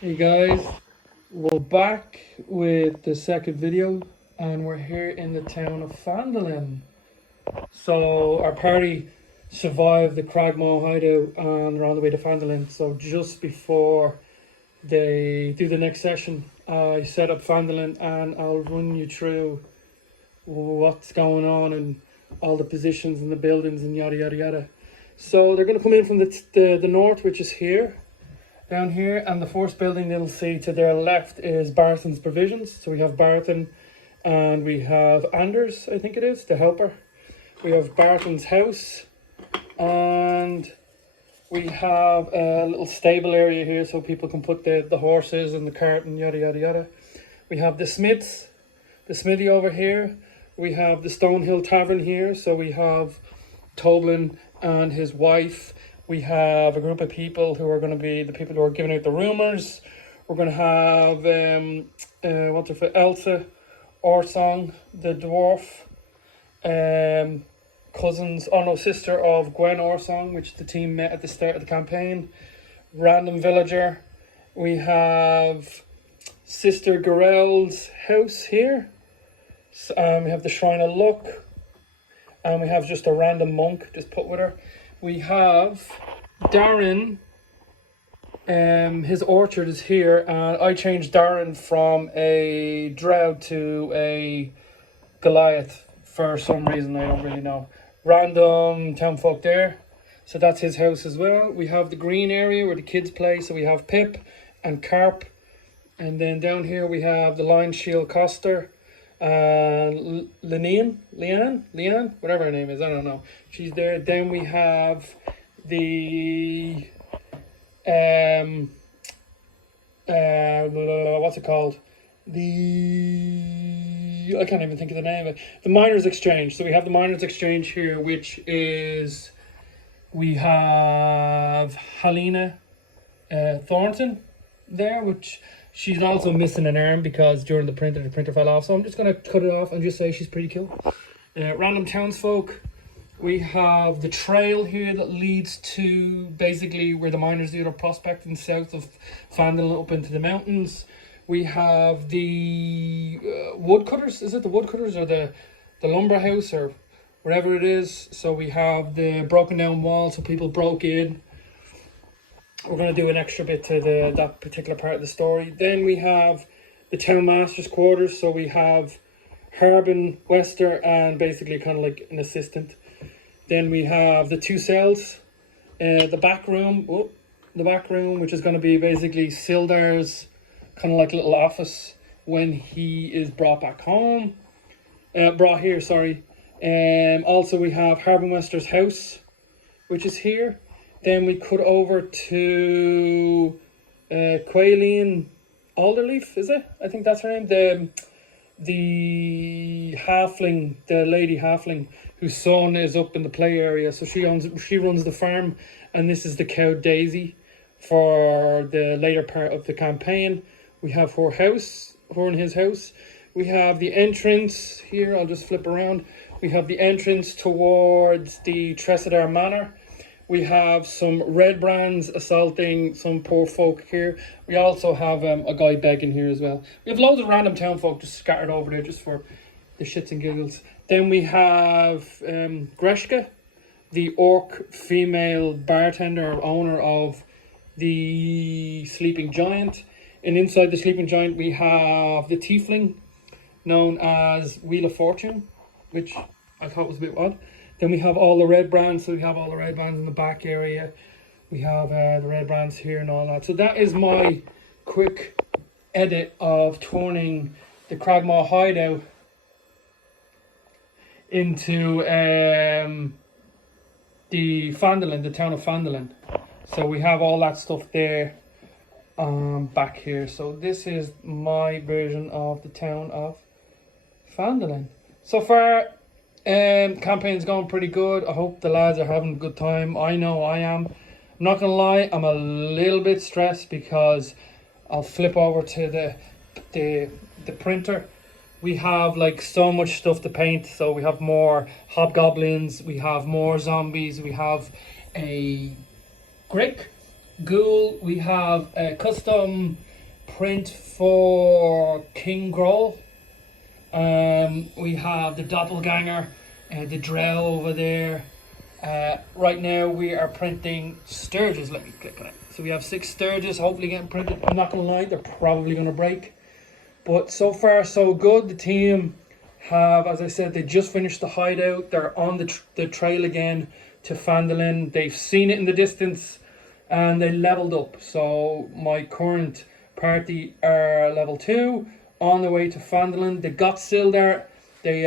Hey guys, we're back with the second video and we're here in the town of Fandolin. So our party survived the Cragmaw hideout and they're on the way to Fandolin. So just before they do the next session, I set up Fandolin and I'll run you through what's going on and all the positions and the buildings and yada yada yada. So they're going to come in from the north, which is here. Down here, and the first building they'll see to their left is Barthen's Provisions. So we have Barthen and we have Anders, I think it is, the helper. We have Barthen's house and we have a little stable area here so people can put the horses and the cart and yada yada yada. We have the smithy over here. We have the Stonehill Tavern here. So we have Toblin and his wife. We have a group of people who are going to be the people who are giving out the rumours. We're going to have Elsa, Orsong, the dwarf, sister of Gwen Orsong, which the team met at the start of the campaign. Random villager. We have Sister Garel's house here. We have the Shrine of Luck. And we have just a random monk just put with her. We have Darren, his orchard is here, and I changed Darren from a drow to a Goliath for some reason, I don't really know. Random townfolk there, so that's his house as well. We have the green area where the kids play, so we have Pip and Carp, and then down here we have the Lion Shield Coster. Leanne, whatever her name is, I don't know. She's there. Then we have the what's it called? I can't even think of the name of it. The Miners Exchange. So we have the Miners Exchange here, which is we have Helena Thornton there, which she's also missing an arm because during the printer fell off. So I'm just going to cut it off and just say she's pretty cool. Random townsfolk. We have the trail here that leads to basically where the miners do their prospecting south of Fandolin up into the mountains. We have the woodcutters. Is it the woodcutters or the lumber house or wherever it is? So we have the broken down wall, so people broke in. We're going to do an extra bit to that particular part of the story. Then we have the town master's quarters. So we have Harbin, Wester, and basically kind of like an assistant. Then we have the two cells, the back room, which is going to be basically Sildar's kind of like little office when he is brought back home. Brought here, sorry. Also we have Harbin Wester's house, which is here. Then we cut over to Quaileen Alderleaf, is it? I think that's her name. The halfling, the lady halfling, whose son is up in the play area. So she runs the farm, and this is the cow Daisy for the later part of the campaign. We have her house, her and his house. We have the entrance here. I'll just flip around. We have the entrance towards the Tresidar Manor. We have some red brands assaulting some poor folk here. We also have a guy begging here as well. We have loads of random town folk just scattered over there just for the shits and giggles. Then we have Greshka, the orc female bartender or owner of the Sleeping Giant. And inside the Sleeping Giant we have the tiefling known as Wheel of Fortune, which I thought was a bit odd. Then we have all the red brands, so we have all the red brands in the back area. We have the red brands here and all that. So that is my quick edit of turning the Cragmaw hideout into the Fandolin, the town of Fandolin. So we have all that stuff there back here. So this is my version of the town of Fandolin. So far, campaign's going pretty good. I hope the lads are having a good time. I know I am. I'm not gonna lie, I'm a little bit stressed because I'll flip over to the printer. We have like so much stuff to paint. So we have more hobgoblins, we have more zombies, we have a Grick ghoul, we have a custom print for King Groll. We have the Doppelganger, the Drow over there. Right now we are printing Sturges. Let me click on it. So we have 6 Sturges hopefully getting printed. I'm not going to lie, they're probably going to break. But so far so good. The team have, as I said, they just finished the hideout. They're on the trail again to Fandolin. They've seen it in the distance and they leveled up. So my current party are level 2 on the way to Fandolin. They got Sildar. They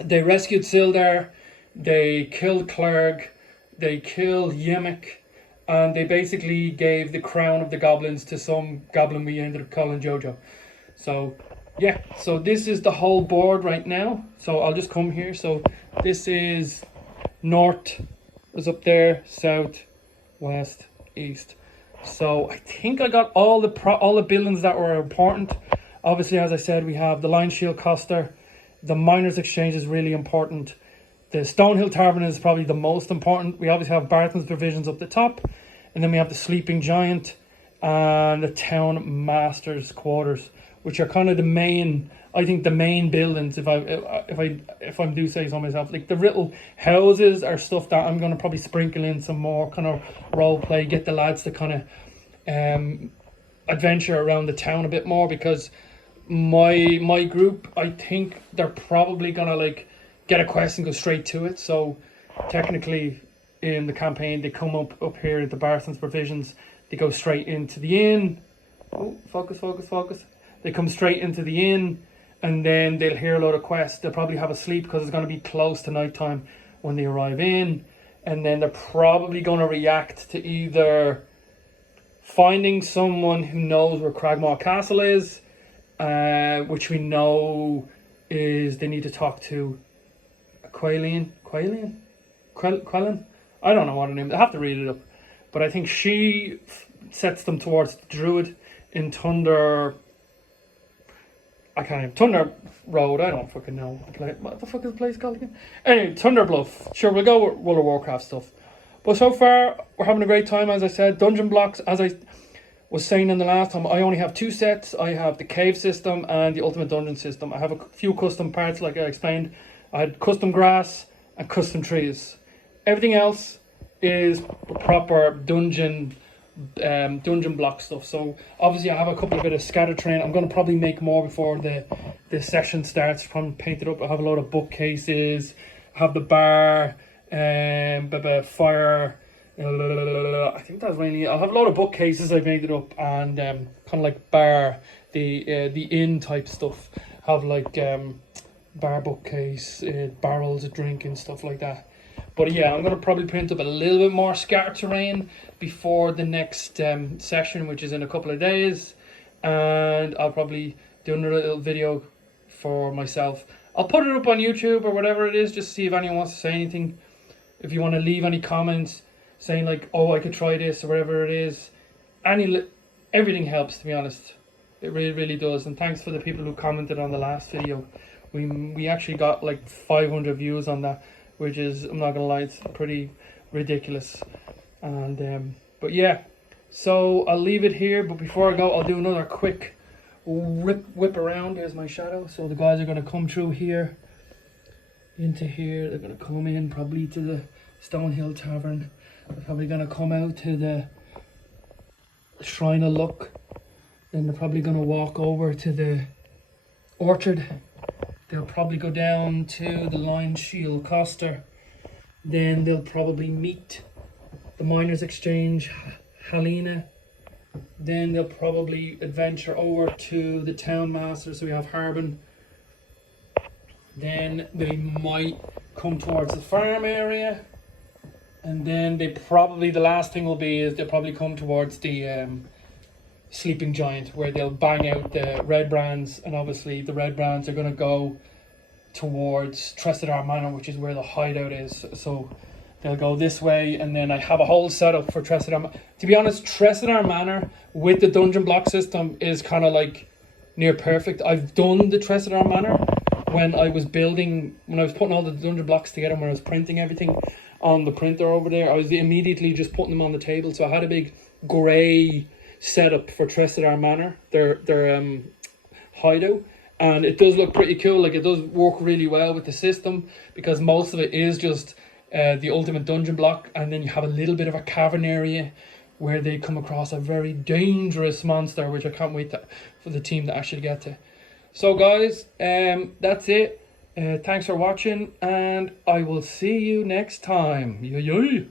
they rescued Sildar. They killed Clerg. They killed Yemek. And they basically gave the crown of the goblins to some goblin we ended up calling Jojo. So yeah, so this is the whole board right now. So I'll just come here. So this is north is up there, south, west, east. So I think I got all the buildings that were important. Obviously, as I said, we have the Lion Shield Coster. The Miners' Exchange is really important. The Stonehill Tavern is probably the most important. We obviously have Barton's Provisions up the top. And then we have the Sleeping Giant and the Town Master's Quarters, which are kind of the main, I think the main buildings, if I do say so myself. Like the little houses are stuff that I'm going to probably sprinkle in some more kind of role play, get the lads to kind of adventure around the town a bit more, because my group, I think they're probably going to like get a quest and go straight to it. So technically in the campaign they come up here at the Barton's Provisions, they go straight into the inn. Oh, focus. They come straight into the inn and then they'll hear a lot of quests. They'll probably have a sleep because it's going to be close to night time when they arrive in, and then they're probably going to react to either finding someone who knows where Cragmaw Castle is, which we know is they need to talk to Quellin? I don't know what her name is. I have to read it up. But I think she sets them towards the Druid in Thunder Road. I don't fucking know. What the fuck is the place called again? Anyway, Thunder Bluff. Sure, we'll go with World of Warcraft stuff. But so far, we're having a great time. As I said, dungeon blocks, as I was saying in the last time, I only have 2 sets. I have the cave system and the ultimate dungeon system. I have a few custom parts, like I explained. I had custom grass and custom trees. Everything else is proper dungeon block stuff. So obviously I have a couple of bit of scatter terrain. I'm going to probably make more before the session starts. From painted up, I have a lot of bookcases. I have the bar, fire. I think that's mainly. I'll have a lot of bookcases. I've made it up, and kind of like bar, the inn type stuff. Have like bar bookcase, barrels of drink and stuff like that. But yeah, I'm going to probably print up a little bit more scatter terrain before the next session, which is in a couple of days. And I'll probably do another little video for myself. I'll put it up on YouTube or whatever it is, just to see if anyone wants to say anything. If you want to leave any comments saying like, oh, I could try this or whatever it is. Everything helps, to be honest. It really, really does. And thanks for the people who commented on the last video. We actually got like 500 views on that, which is, I'm not gonna lie, it's pretty ridiculous. And but yeah, so I'll leave it here. But before I go, I'll do another quick whip around. There's my shadow. So the guys are gonna come through here into here. They're gonna come in probably to the Stonehill Tavern. They're probably gonna come out to the Shrine of Luck. Then they're probably gonna walk over to the orchard. They'll probably go down to the Lion Shield Coster. Then they'll probably meet the Miners' Exchange, Helena. Then they'll probably adventure over to the Town Master, so we have Harbin. Then they might come towards the farm area. And then they probably, the last thing will be is they'll probably come towards the Sleeping Giant, where they'll bang out the red brands, and obviously the red brands are going to go towards Trestadar Manor, which is where the hideout is. So they'll go this way, and then I have a whole setup for Trestadar. To be honest, Trestadar Manor with the dungeon block system is kind of like near perfect. I've done the Trestadar Manor when I was putting all the dungeon blocks together, when I was printing everything on the printer over there. I was immediately just putting them on the table, so I had a big grey setup for Tressidar Manor, their hideout, and it does look pretty cool. Like, it does work really well with the system, because most of it is just the ultimate dungeon block, and then you have a little bit of a cavern area where they come across a very dangerous monster, which I can't wait for the team to actually get to. So guys, that's it. Thanks for watching, and I will see you next time. Yay!